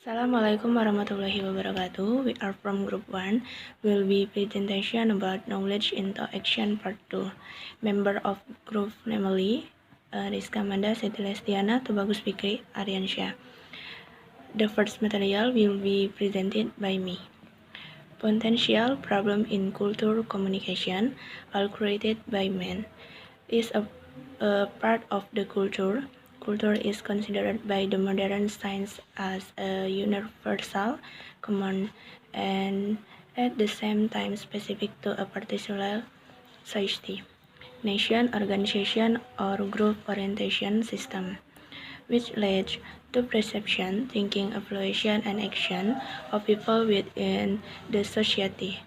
Assalamualaikum warahmatullahi wabarakatuh. We are from group 1. Will be presentation about knowledge into action part 2. Member of group namely Riska Amanda, Siti Lestiana, Tubagus, Fikih, Ariansyah. The first material will be presented by me. Potential problem in culture communication, all created by man, is a part of the culture. Culture is considered by the modern science as a universal, common, and at the same time specific to a particular society, nation, organization, or group orientation system, which leads to perception, thinking, evaluation, and action of people within the society.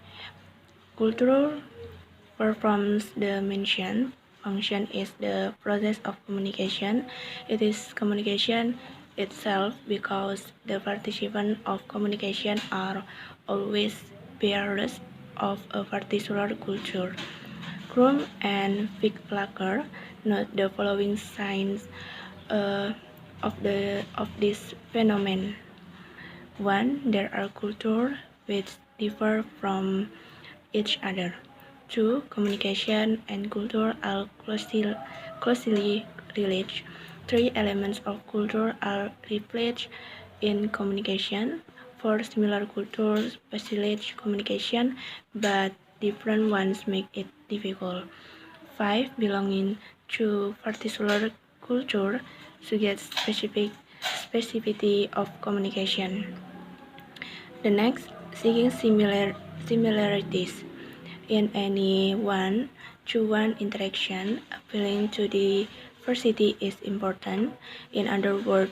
Culture performs the mentioned function is the process of communication. It is communication itself because the participants of communication are always bearers of a particular culture. Krum and Fick note the following signs of this phenomenon. 1. There are cultures which differ from each other. 2. Communication and culture are closely related. 3. Elements of culture are reflected in communication. 4. Similar cultures facilitate communication, but different ones make it difficult. 5. Belonging to particular culture suggests specificity of communication. The next, seeking similarities in any one-to-one interaction. Appealing to diversity is important. In other words,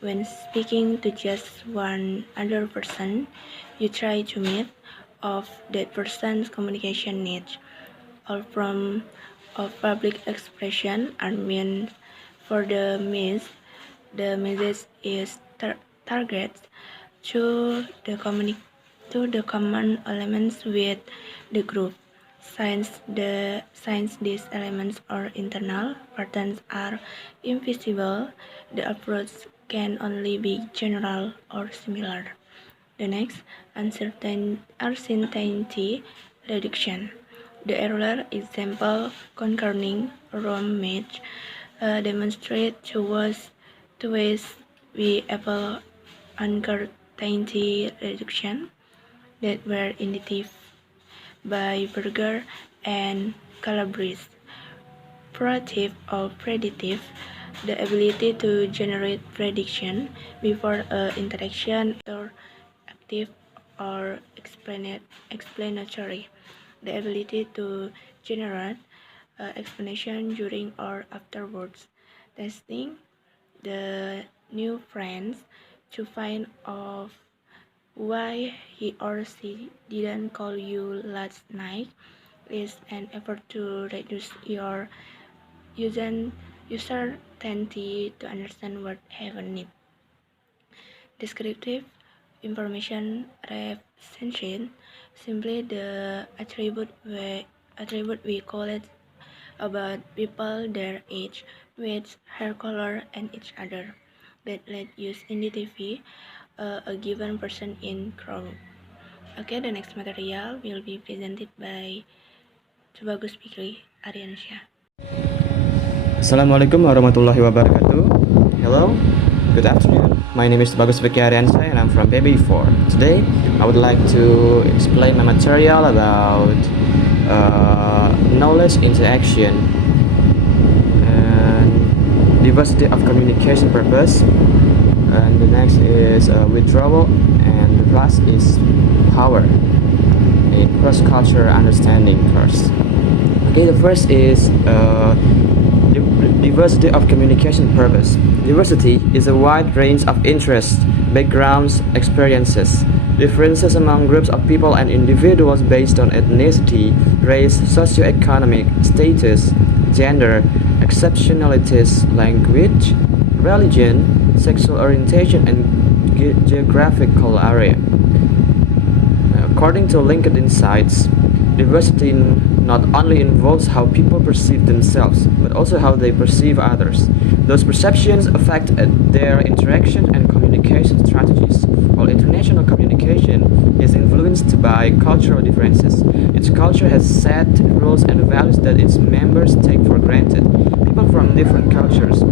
when speaking to just one other person, you try to meet of that person's communication needs. All forms of public expression are meant for the message is targeted to the common elements with the group. Since these elements are internal, patterns are invisible, the approach can only be general or similar. The next, uncertainty reduction. The earlier example concerning Rome match demonstrates two ways we able uncertainty reduction that were indicated by Berger and Calabrese. Proactive or predictive, the ability to generate prediction before an interaction, or active or explanatory, the ability to generate explanation during or afterwards. Testing the new friends to find out why he or she didn't call you last night is an effort to reduce your uncertainty to understand what happened. Descriptive information representation, simply the attribute we call it about people, their age, weight, hair color, and each other that let use identify a given person in crowd. Okay, the next material will be presented by Tubagus, Fikih, Ariansyah. Assalamualaikum warahmatullahi wabarakatuh. Hello, good afternoon. My name is Tubagus Ariansyah and I'm from PB4. Today, I would like to explain my material about knowledge interaction and diversity of communication purpose. And the next is withdrawal, and the last is power in cross-cultural understanding first. Okay, the first is diversity of communication purpose. Diversity is a wide range of interests, backgrounds, experiences. Differences among groups of people and individuals based on ethnicity, race, socioeconomic status, gender, exceptionalities, language, religion, sexual orientation, and geographical area. According to LinkedIn Insights, diversity not only involves how people perceive themselves, but also how they perceive others. Those perceptions affect their interaction and communication strategies. communication is influenced by cultural differences. Each culture has set rules and values that its members take for granted. People from different cultures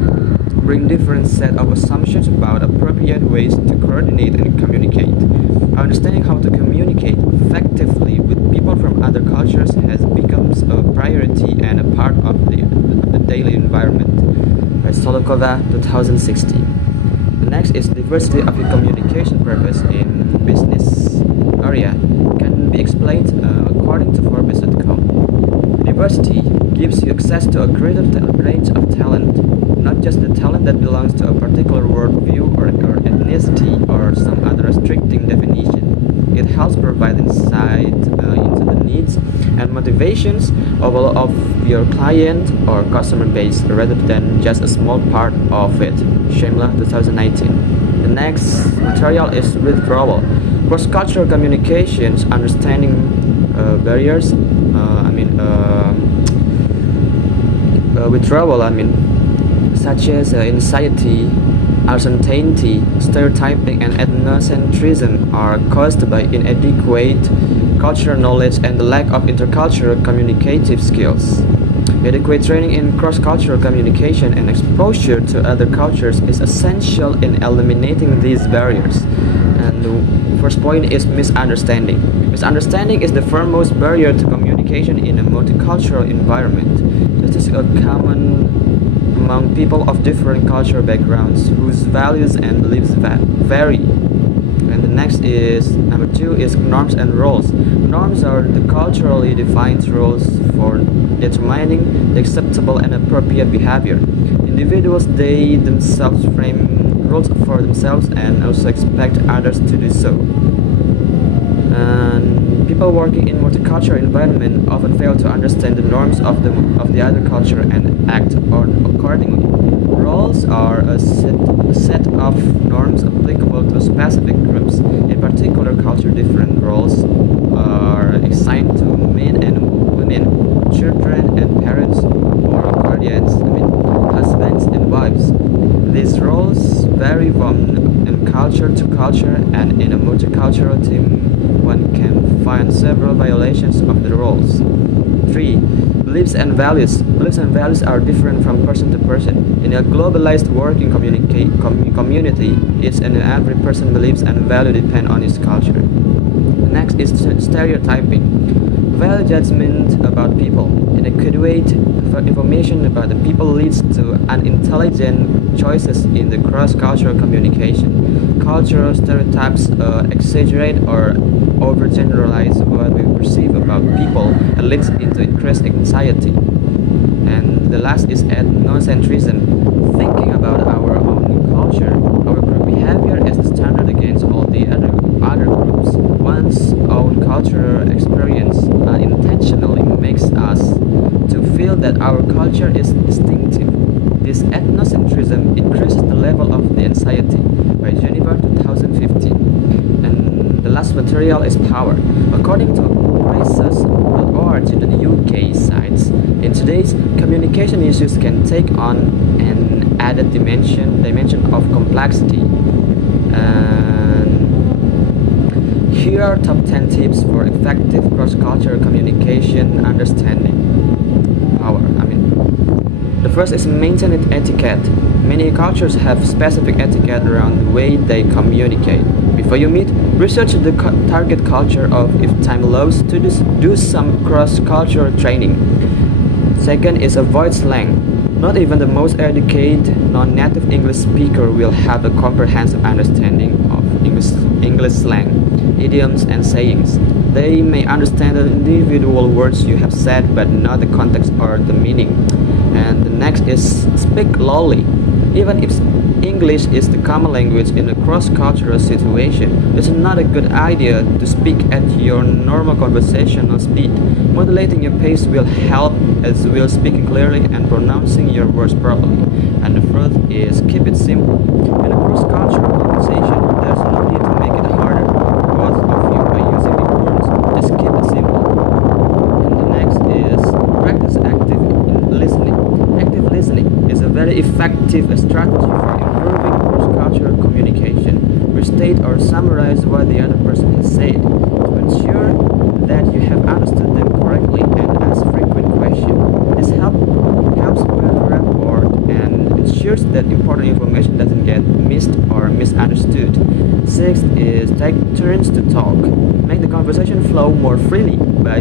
bring different set of assumptions about appropriate ways to coordinate and communicate. Understanding how to communicate effectively with people from other cultures has become a priority and a part of the daily environment. By Solokova, 2016. The next is diversity of the communication purpose in business area can be explained according to Forbes.com. Diversity gives you access to a greater range of talent, not just the talent that belongs to a particular worldview or ethnicity or some other restricting definition. It helps provide insight into the needs and motivations of your client or customer base rather than just a small part of it. Shamla, 2019. The next material is withdrawal. Cross-cultural communications, understanding barriers. Withdrawal. Such as anxiety, uncertainty, stereotyping, and ethnocentrism are caused by inadequate cultural knowledge and the lack of intercultural communicative skills. Adequate training in cross-cultural communication and exposure to other cultures is essential in eliminating these barriers. And the first point is misunderstanding. Misunderstanding is the foremost barrier to communication in a multicultural environment. This is a common among people of different cultural backgrounds whose values and beliefs vary. And the next is number 2 is norms and roles. Norms are the culturally defined rules for determining the acceptable and appropriate behavior. Individuals, they themselves frame rules for themselves and also expect others to do so. And people working in multicultural environment often fail to understand the norms of the other culture and act on accordingly. Roles are a set of norms applicable to specific groups. In particular culture, different roles are assigned to men and women, children and parents, or guardians, husbands and wives. These roles vary from culture to culture, and in a multicultural team one can find several violations of the roles. 3. Beliefs and values. Beliefs and values are different from person to person. In a globalized working community, each and every person believes and values depend on his culture. Next is stereotyping. Value judgment about people. Inadequate information about the people leads to unintelligent choices in the cross-cultural communication. Cultural stereotypes exaggerate or overgeneralize what we perceive about people and leads into increased anxiety. And the last is ethnocentrism. Thinking about our own culture, our group behavior as the standard against all the other groups. One's own cultural experience unintentionally makes us to feel that our culture is distinctive. This ethnocentrism increases the level of the anxiety. By Geneva, 2015. And the last material is power. According to Prices.org, the UK sites, in today's communication issues can take on an added dimension of complexity. And here are top 10 tips for effective cross-cultural communication understanding. Power. The first is maintain etiquette. Many cultures have specific etiquette around the way they communicate. Before you meet, research the target culture if time allows to do some cross-cultural training. Second is avoid slang. Not even the most educated non-native English speaker will have a comprehensive understanding of English slang, idioms, and sayings. They may understand the individual words you have said, but not the context or the meaning. And the next is speak loudly. Even if English is the common language in a cross-cultural situation, it's not a good idea to speak at your normal conversational speed. Modulating your pace will help, as will speaking clearly and pronouncing your words properly. And the fourth is keep it simple. In a cross-cultural conversation, there's no need to make it harder for both of you by using big words. Just keep it simple. And the next is practice active listening. Active listening is a very effective strategy for improving cross-cultural communication. Restate or summarize what the other person has said. To ensure that you have understood them correctly and ask frequent questions. This helps build rapport and ensures that important information doesn't get missed or misunderstood. Sixth is take turns to talk. Make the conversation flow more freely by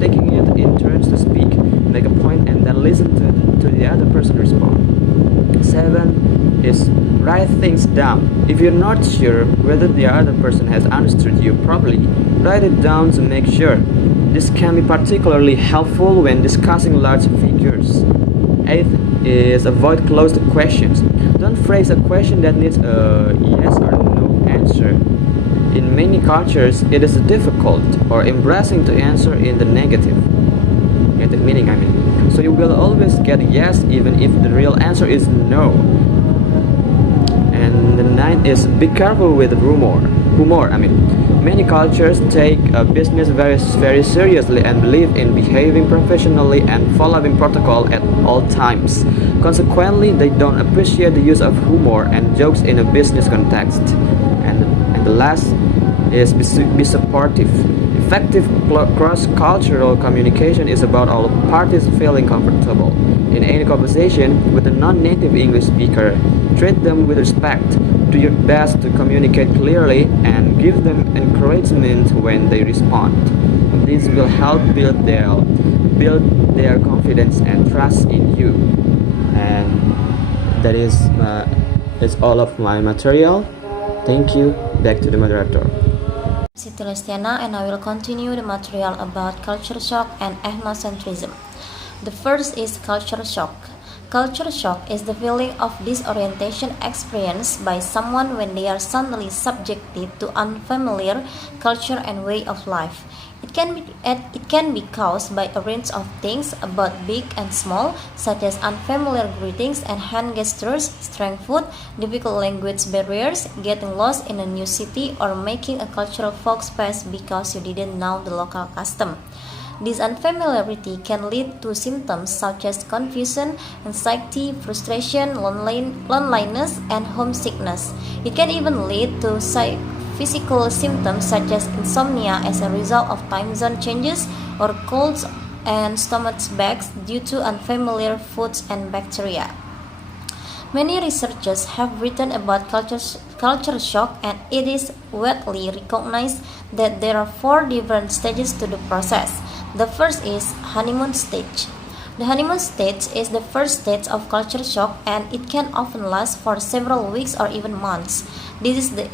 taking it in turns to speak. Make a point and then listen to the other person respond. 7 is write things down. If you're not sure whether the other person has understood you properly, write it down to make sure. This can be particularly helpful when discussing large figures. 8th is avoid closed questions. Don't phrase a question that needs a yes or no answer. In many cultures, it is difficult or embarrassing to answer in the negative meaning, So you will always get yes even if the real answer is no. And the 9th is be careful with humor. Many cultures take business very seriously and believe in behaving professionally and following protocol at all times. Consequently, they don't appreciate the use of humor and jokes in a business context. And the last is be supportive. Effective cross-cultural communication is about all parties feeling comfortable. In any conversation with a non-native English speaker, treat them with respect. Do your best to communicate clearly and give them encouragement when they respond. This will help build their confidence and trust in you. And that is all of my material. Thank you. Back to the moderator. Siti Lestiana, and I will continue the material about culture shock and ethnocentrism. The first is culture shock. Culture shock is the feeling of disorientation experienced by someone when they are suddenly subjected to unfamiliar culture and way of life. It can be caused by a range of things, both big and small, such as unfamiliar greetings and hand gestures, strange food, difficult language barriers, getting lost in a new city, or making a cultural faux pas because you didn't know the local custom. This unfamiliarity can lead to symptoms such as confusion, anxiety, frustration, loneliness, and homesickness. It can even lead to physical symptoms such as insomnia as a result of time zone changes or colds and stomach bugs due to unfamiliar foods and bacteria. Many researchers have written about culture shock, and it is widely recognized that there are 4 different stages to the process. The first is honeymoon stage. The honeymoon stage is the first stage of culture shock, and it can often last for several weeks or even months. This is the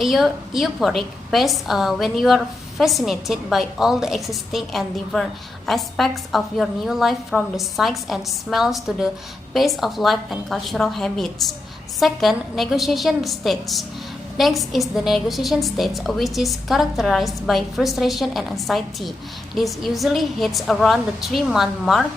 euphoric phase when you are fascinated by all the existing and different aspects of your new life, from the sights and smells to the pace of life and cultural habits. Second, negotiation stage. Next is the negotiation stage, which is characterized by frustration and anxiety. This usually hits around the 3-month mark,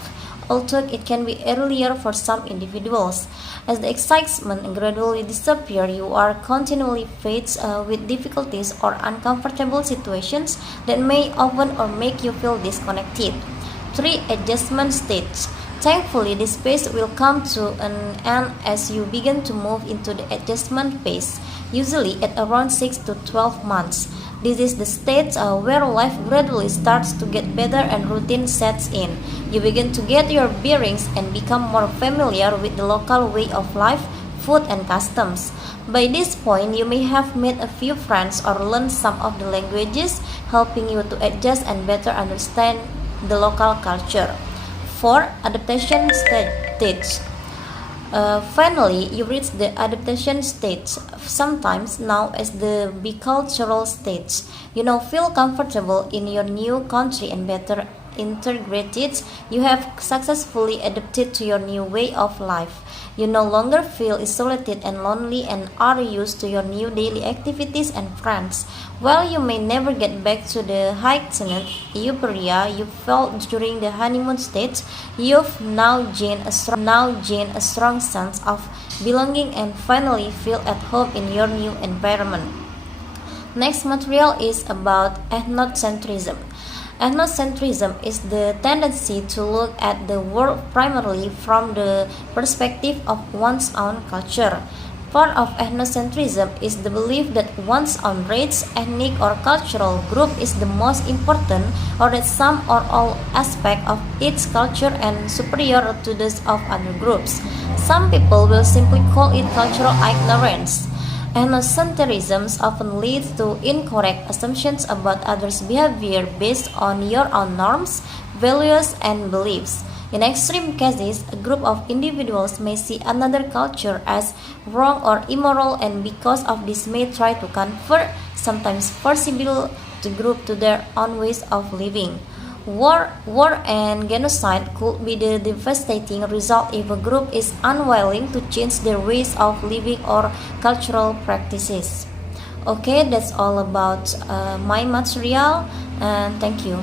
although it can be earlier for some individuals. As the excitement gradually disappears, you are continually faced with difficulties or uncomfortable situations that may often or make you feel disconnected. 3. Adjustment stage. Thankfully, this phase will come to an end as you begin to move into the adjustment phase, usually at around 6 to 12 months. This is the stage where life gradually starts to get better and routine sets in. You begin to get your bearings and become more familiar with the local way of life, food, and customs. By this point, you may have made a few friends or learned some of the languages, helping you to adjust and better understand the local culture. 4. Adaptation stage. Finally, you reach the adaptation stage, sometimes known as the bicultural stage. You now feel comfortable in your new country and better integrated. You have successfully adapted to your new way of life. You no longer feel isolated and lonely and are used to your new daily activities and friends. While you may never get back to the heightened euphoria you felt during the honeymoon stage, you've now gained a strong sense of belonging and finally feel at home in your new environment. Next material is about ethnocentrism. Ethnocentrism is the tendency to look at the world primarily from the perspective of one's own culture. part of ethnocentrism is the belief that one's own race, ethnic, or cultural group is the most important, or that some or all aspect of its culture and superior to those of other groups. Some people will simply call it cultural ignorance. Ethnocentrism often leads to incorrect assumptions about others' behavior based on your own norms, values, and beliefs. In extreme cases, a group of individuals may see another culture as wrong or immoral, and because of this may try to convert, sometimes forcibly, the group to their own ways of living. War and genocide could be the devastating result if a group is unwilling to change their ways of living or cultural practices. Okay, that's all about my material, and thank you.